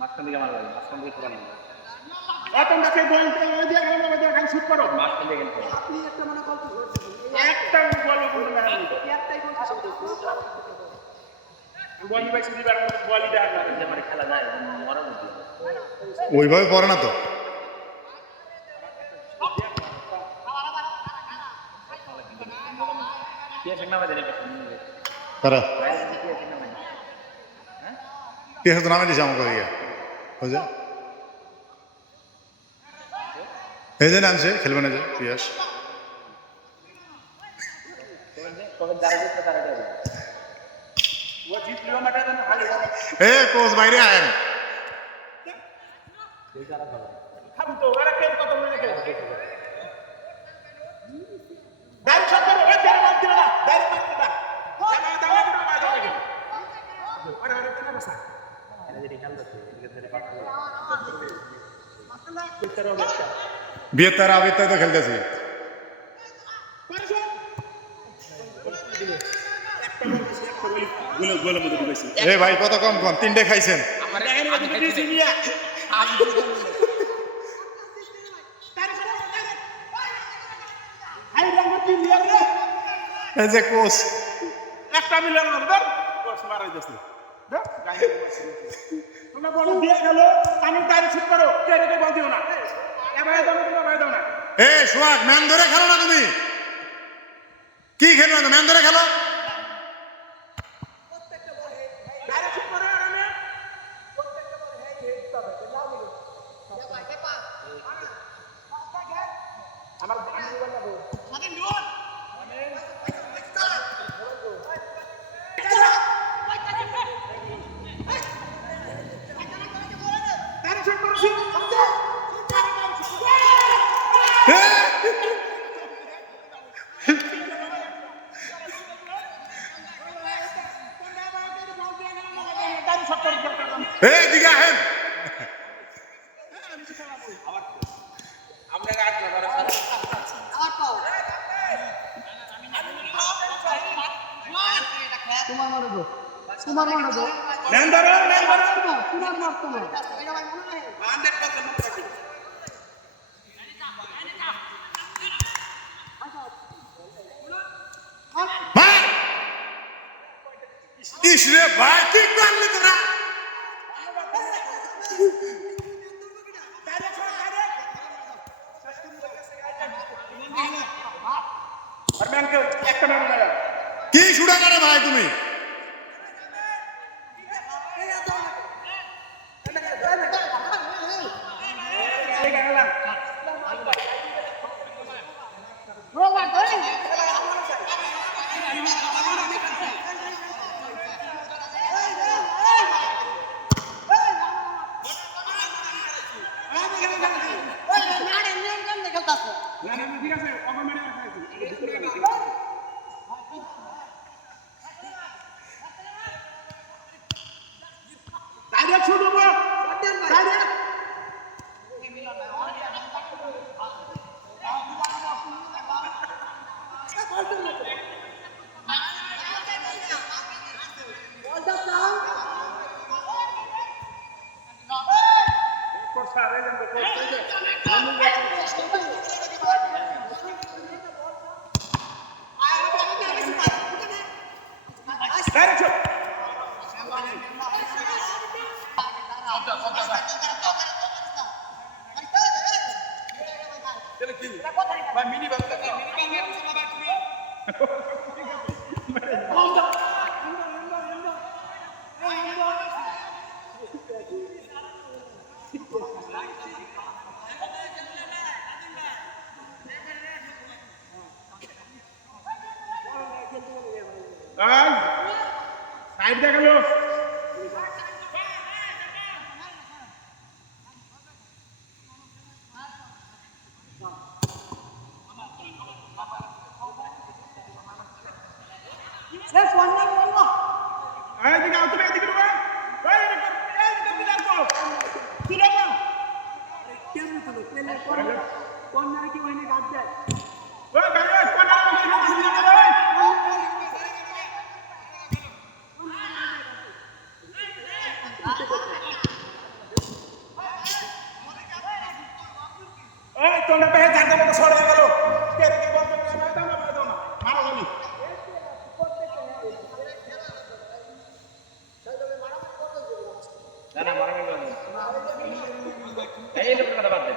মাঝখান দিকে মারবে, মাঝখান দিকে তোলা নেই। তোমরা সেই বল দিয়ে খালি শুট করো, মাঝখান দিয়ে খেলতে হবে। আপনি একটা মানে গল্প করছেন, একটা বল বলতে না একটাই করছেন, বলই ভাই শুধু বলই দেওয়া না যে মানে খেলা যায় মরার মধ্যে ওইভাবে পড়ে না তো। তারা পিয়াস তো নামে দিছে আমাকে ইয়া বুঝে এই যে নামছে খেলবে না যে পিয়াস ও জিতলিও মাঠে যেন খালি এ কোচ বাইরে আয়েন খাবো তো ওরা কেন কত মিনিট খেলে দাঁড় সব করে ওই দাঁড় মারতে না দাঁড় মারতে না জানা দাঁড়া করে মারতে লাগে আরে আরে কেন বসা বিয়ে তারা আগে তো খেলতেছি এ ভাই কত কম কম তিনটে খাইছেন এই যে কোচ একটা মিলে না কোচ মারাই দিছে তোমরা বল দিয়ে গেল আমি তারে শুট করো কে রে বল দিও না এবারে দাও না এ সোহাগ ম্যান ধরে খেলো না তুমি কি খেলো না ম্যান ধরে খেলো তারে শুট করো আমি আমার আমি বলবো স্বাধীন জোন তারে শুট করো এই দিকে আহেন আমরা রাত যাবার তোমার মনে দো, তোমার মনে দো, ম্যান ধরো তোমার মার তোমার বান্ডের কথা মুখ রাখি ভাই ইসরে ভাই কি করলি তোরা আর ম্যানকে একটা ম্যান লাগা কি শুটা করে ভাই তুমি ঠিক আছে অপমান ডাইরেক্ট শুরু করো ডাইরেক্ট সাইড দেখালো এদিকে আও তুমি এদিকে ঢুকা ওই এদিকে বিলা কো তুলে নাও কেমন তো কোন না কি ওইনে গাদ যায় ওই ভাই কোন না এই তোমরা বেহে জানতে মতো সরে গেল কে কে বলতে দাও না মারো বলি না না মারা গেল এই লোকটা কথা বাদ দে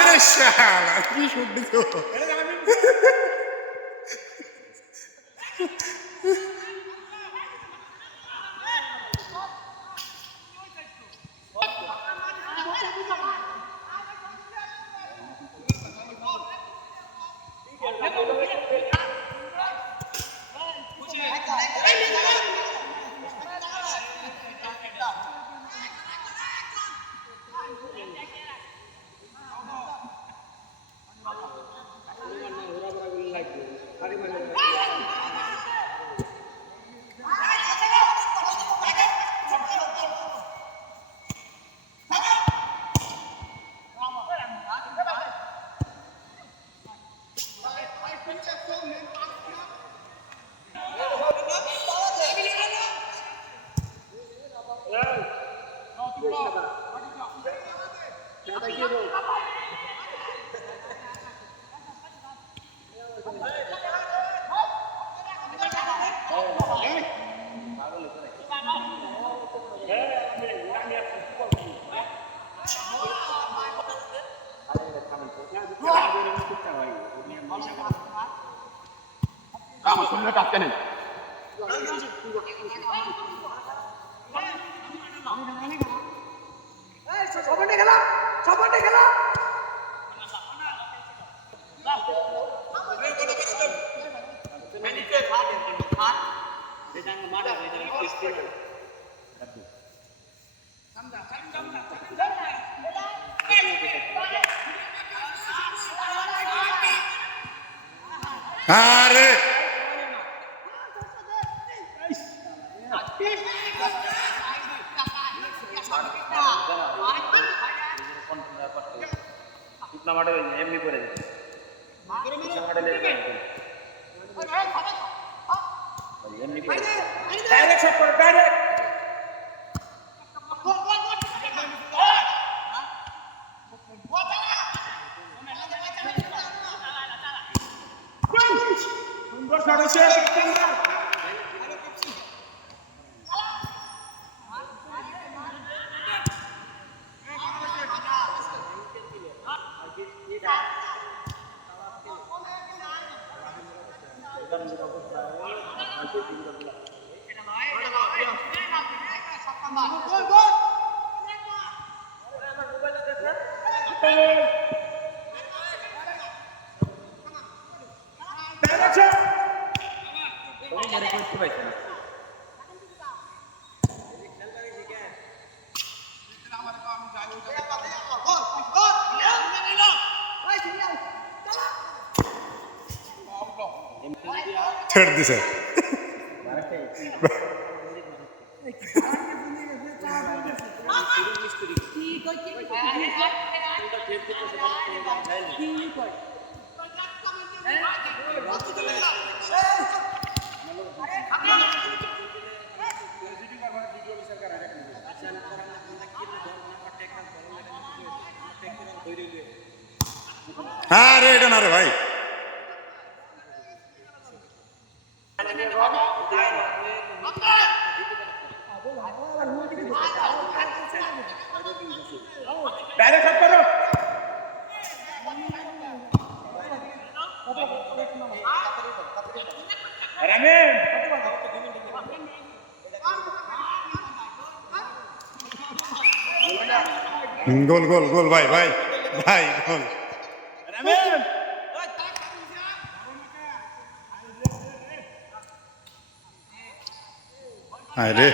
আরে শালা কি শুট দিছো আমার শুনলে কাটতে নেই আরে শুকনা মাঠে এমনি করে দিচ্ছে শুকনা মাঠে লেগে এমনি করে ডাইরেক্ট শট করো ডাইরেক্ট সুন্দর শট হচ্ছে ডাইরেক্ট শট তুমি মেরে করতে পারছো না ছেড়ে দিছে আরে এটা না রে ভাই ডাইরেক্ট শট করো রামেন গোল গোল গোল ভাই ভাই ভাই গোল রামেন আরে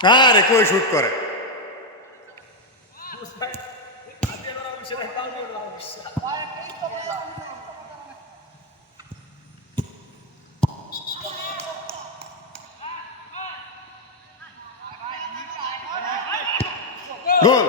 আরে কই শুট করে গোল